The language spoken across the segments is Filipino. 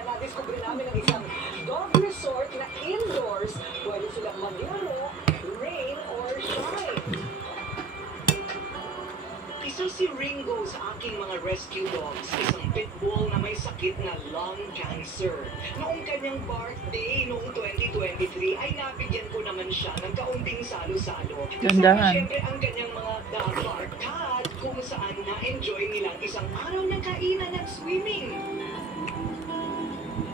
kaya nadiskubre namin ang isang dog resort na indoors. Pwede silang maglaro, rain or shine. Isa si Ringo sa aking mga rescue dogs, isang pitbull na may sakit na lung cancer. Noong kanyang birthday, noong 2023, ay nabigyan ko naman siya ng kaunting salo-salo. Gandahan. Siyempre ang kanyang mga dog cat kung saan na-enjoy nilang isang araw ng kainan at swimming.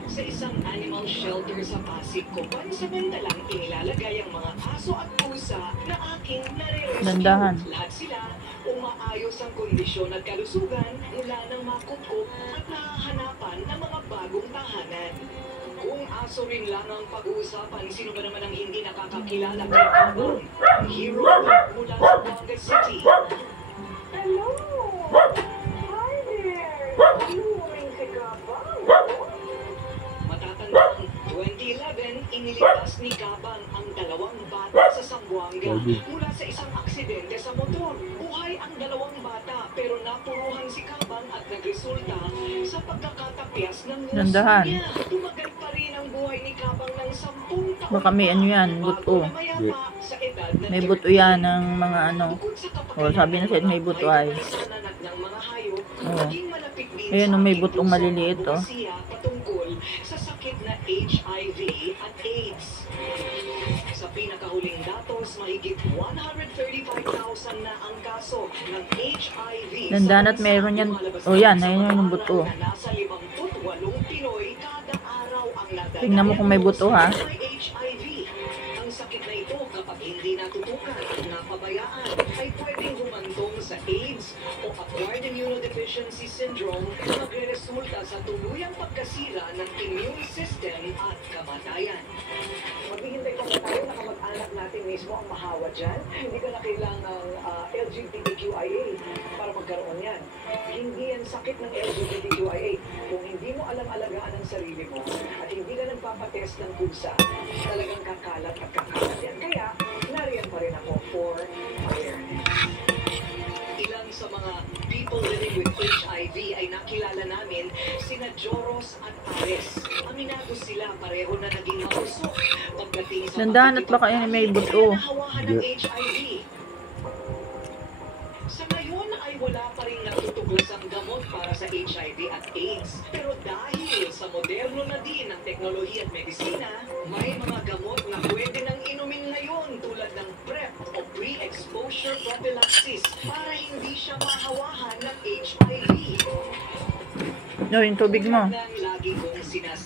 Sa isang animal shelter sa Pasig ko, pansamantalang inilalagay ang mga aso at pusa na aking nare-rescue. Gandahan. Lahat sila umaayos ang kondisyon at kalusugan mula ng makukup at nahahanapan ng mga bagong tahanan. Kung aso rin lang ang pag-uusapan, sino ba naman ang hindi nakakakilala kay Kabang, ang hero mula sa Batangas City? Hello! Hi there! Luring si Kabang. Matatandang 2011, iniligtas ni Kabang ang dalawang bata sa Zamboanga mula sa isang aksidente sa motor. Buhay ang dalawang bata pero napuruhan si Kabang at nagresulta sa pagkakatapyas ng nguso Gandahan. niya. Tumagal pa rin ang buhay ni Kabang ng 10 taon. Baka may ano yan, buto. May buto yan ng mga ano. O, sabi na sa'yo may buto ay. O. Ayan o, may butong maliliit o. Patungkol sa sakit na HIV at AIDS. Sa pinakahuling datos, mahigit 135,000 na ang kaso ng HIV. Dandan at meron yan. O yan, ayun yung buto. Nasa 58 Pinoy kada araw ang nadadala. Tingnan mo kung may buto ha. HIV. Ang sakit na ito kapag hindi natutukan at napabayaan ay pwedeng humantong sa AIDS o acquired immunodeficiency syndrome na magre-resulta sa tuluyang pagkasira ng immune system at kamatayan. Maghihintay pa ba tayo na kamag-anak natin mismo ang mahawa dyan? Hindi ka na kailangang LGBTQIA para magkaroon yan. Hindi yan sakit ng LGBTQIA. Kung hindi mo alam alagaan ang sarili mo at hindi ka nagpapatest ng kusa, talagang kakalat at kakalat yan. Kaya, nariyan pa rin ako for awareness. Ilang sa mga people living with HIV ay nakilala namin sina Joros at Ares. Aminado sila, pareho na naging mausok. Pagdating sa Dandan at baka yun may buto. nahawahan ng HIV. Sa ngayon ay wala pa rin natutuklasang gamot para sa HIV at AIDS. Pero dahil sa moderno na din ang teknolohiya at medisina, may mga gamot na pwede nang inumin ngayon tulad ng PrEP o pre-exposure prophylaxis para hindi siya mahawahan ng HIV. No, yung tubig mo. Lagi kong sinasabi.